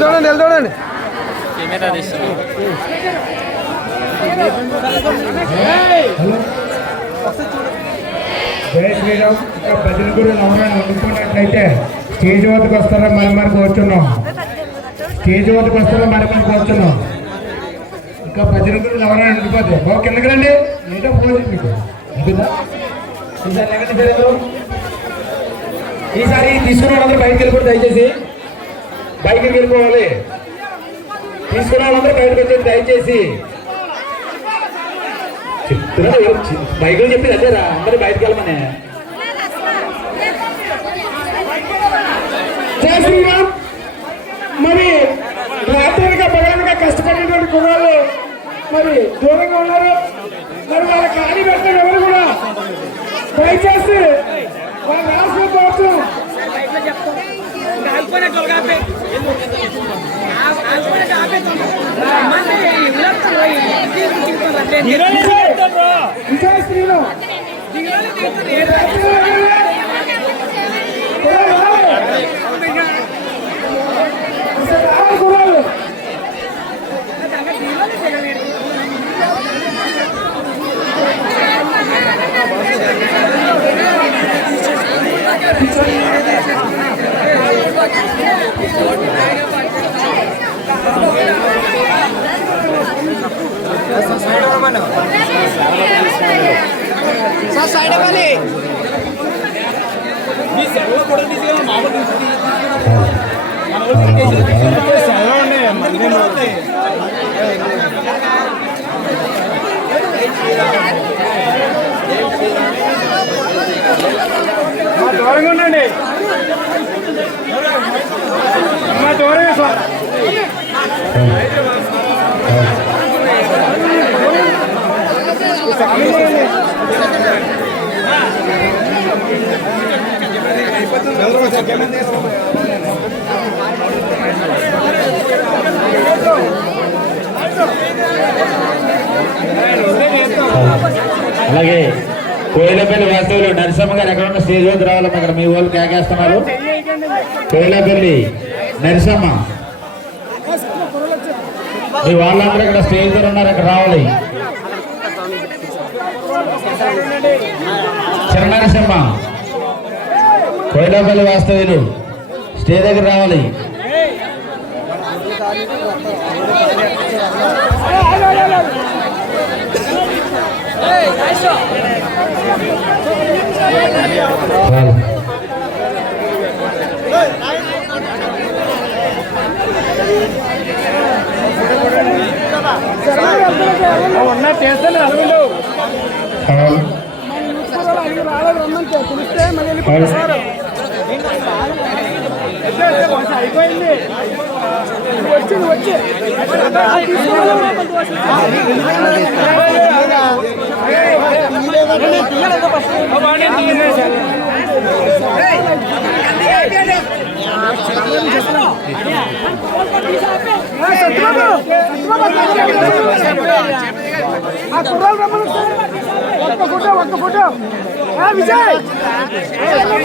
చూడండి వెళ్ళి చూడండి కెమెరా తీస్తున్నాం జై శ్రీరామ్. ఇంకా భజన గురు నవరాన్ని వండుకున్నట్లయితే స్టేజ్ వద్దకు వస్తారా? మరి మరి కూర్చున్నాం. స్టేజ్ వద్దకు వస్తారా? మరి మరి కూర్చున్నాం. ఇంకా భజన గురు నవరాన్ని వండిపోతే బాబు కిందకి రండి. ఏదో పోదు మీకు? ఈసారి తీసుకున్న వాళ్ళందరూ బయటకు వెళ్ళిపోయి దయచేసి బయటకు వెళ్ళిపోవాలి. తీసుకున్న వాళ్ళందరూ బయటకు వచ్చేది దయచేసి. చెప్తున్నా బైకులు చెప్పేది అదేరా అందరూ బయటకు వెళ్ళమనే. జై శ్రీరామ్. మరి రాత్రిగా పగలనగా కష్టపడినటువంటి కుర్రాళ్ళు మరి దూరంగా ఉన్నారు. మరి వాళ్ళ ఖాళీ పెట్టిన ఎవరు కూడా? దయచేసి వాళ్ళ రాసుకోవచ్చు విజయ శ్రీను. కుర్రాళ్ళు మా దూరంగా ఉండండి. మా దూరంగా సార్ అలాగే కోయిలపల్లి వాస్తవులు నరసమ్మ గారు ఎక్కడ ఉన్న స్టేజ్ వద్ద రావాలమ్మ ఇక్కడ మీ వాళ్ళు కేకేస్తున్నారు. కోయిలపల్లి నరసింహ మీ వాళ్ళందరూ ఇక్కడ స్టేజ్ దగ్గర ఉన్నారు అక్కడ రావాలి. చిన్న నరసమ్మ వాస్తవ్యులు స్టే దగ్గర రావాలి రావాలి. ఉన్నా ఆ కుర్రాలు రమ్మని ఒక్క ఫోటో ఒక్క ఫోటో. ఆ,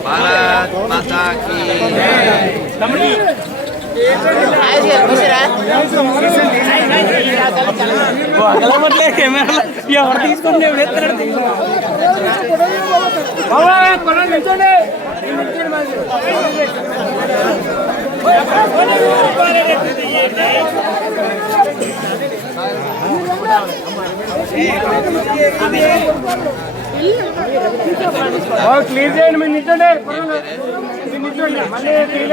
భారత్ మాతా కీ కెమెరా ఎవరు తీసుకుంటే బాబా కొన నిల్చోండి క్లీన్ చేయండి మీరు నిల్చోండి. మీరు మళ్ళీ క్లీన్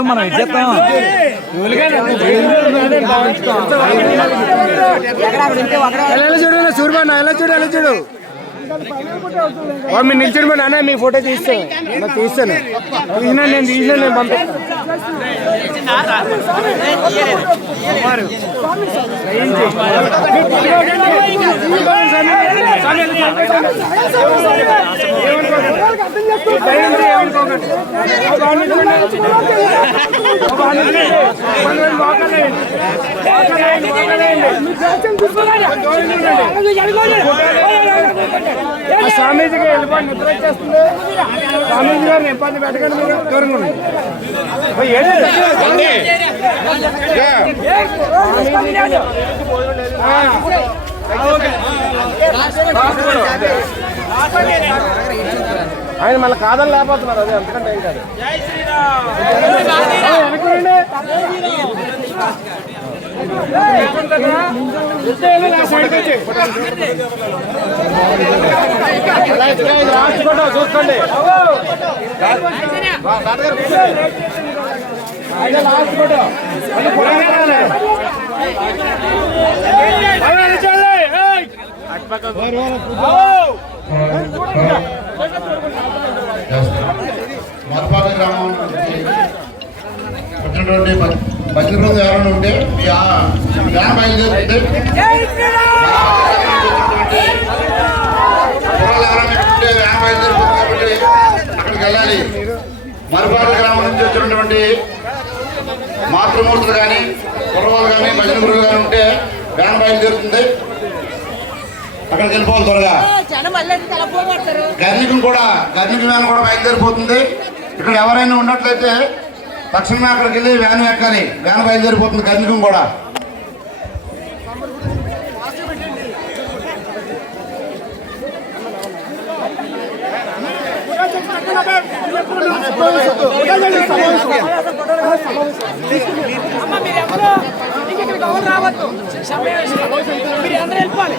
మనం ఇచ్చేస్తాం చూడు ఎలా చూడు ఎలా చూడు. మీరు నిల్చుని పోయి నాన్న మీ ఫోటో తీస్తాను తీస్తాను. తీసినా నేను తీసినా నేను ఆ స్వామీజీకి వెళ్ళిపోయి నిద్ర వచ్చేస్తుంది. స్వామీజీ గారిని ఇబ్బంది పెట్టకండి మీరు దూరంగా ఉండండి. ఆయన మళ్ళీ కాదని లేకపోతున్నారు అదే అంతకంటే ఏం కాదు వెనక్కి రండి. ఇస్తే వెళ్ళు, మరపాటి గ్రామం. వచ్చినటువంటి భజన బృందం ఎవరైనా ఉంటే మీ ఆ గ్రామ బయలుదేరుతుంటే అక్కడికి వెళ్ళాలి. మరపాటి గ్రామం నుంచి వచ్చినటువంటి మాతృమూర్తులు కానీ కుర్రవాళ్ళు కానీ భజన గురువులు కానీ ఉంటే వ్యాన్ బయలుదేరుతుంది అక్కడికి వెళ్ళిపోవాలి త్వరగా. గర్నికం కూడా గర్నిక వ్యాన్ కూడా బయలుదేరిపోతుంది. ఇక్కడ ఎవరైనా ఉన్నట్లయితే తక్షణమే అక్కడికి వెళ్ళి వ్యాన్ ఎక్కాలి. వ్యాన్ బయలుదేరిపోతుంది గర్నికం కూడా. అమ్మ మీరు ఎవరు? ఇంక ఇక్కడికి ఎవరు రావద్దు. మీరు అందరూ వెళ్ళిపోవాలి.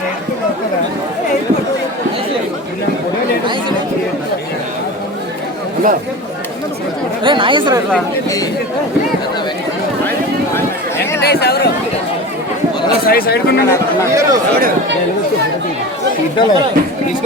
అవి సమావేశం అంటే ఫోటోలు కాదంట సైడ్ సైడ్ కొన్నాను